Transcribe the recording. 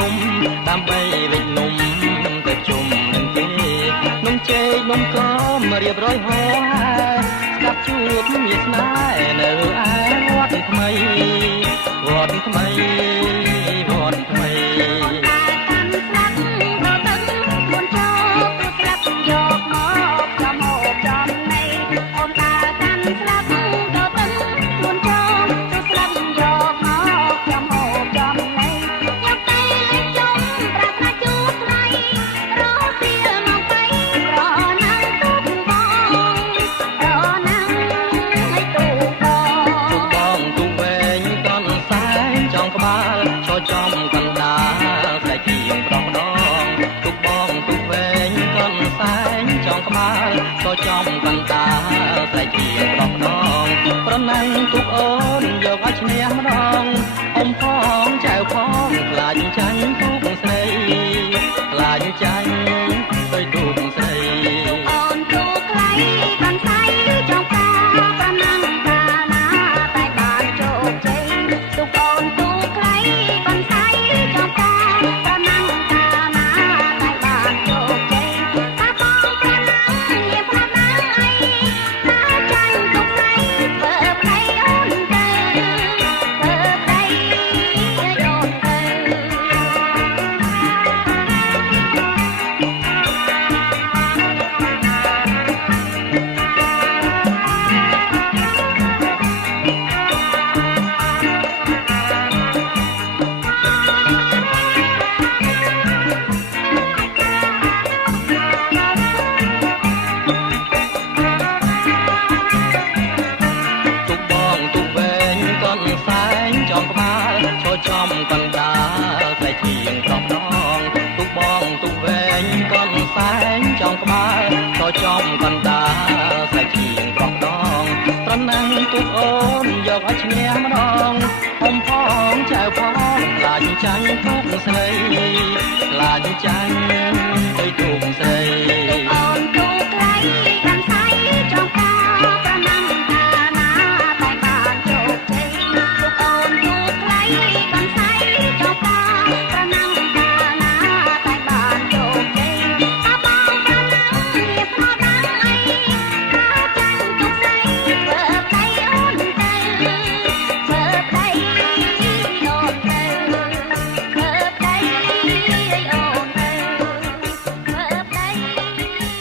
គុំដើម្បីវិច្ចនំទៅជុំនឹងគេនំជែកនំកមរៀបរយហោស្ដាប់ជួបមានស្នេហ៍នៅឯវត្តថ្មីវត្តថ្មីវត្តថ្មី ចំកណ្ដាលតែជាងប្រងដងទុកបងទុកវែងកូនសែងចងក្បាលក៏ចំកណ្ដាលតែជាងប្រងដងប្រណាំងទុកអូនយកឲ្យឈ្នះម្ដងអ៊ំផងចៅផងខ្លាចចាញ់ទុកស្រីខ្លាចចាញ់ទៅទុកស្រីអូនទុកខ្លៃកាន់សៃចងកាប្រណាំងកាណាតែបានជោគជ័យទុកអូនទុកខ្លៃ ចំកណ្ដាលតែជាងប្រងដងទុកបងទុកវែងកូនសែងចងក្បាលក៏ចំកណ្ដាលតែជាងប្រងដងត្រណាំងទុកអូនយកឲ្យឈ្នះម្ដងអ៊ំផងចៅផងខ្លាចចាញ់ទុកស្រីខ្លាចចាញ់ទៅទុកស្រីអូន